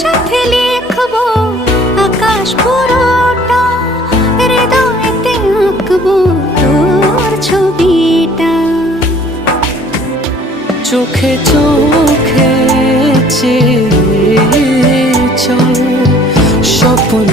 সাথে লিখবো আকাশ পুরোটা, হৃদয়েতে আঁকবো তোর ছবিটা। চোখে চোখে চেয়ে চল স্বপ্ন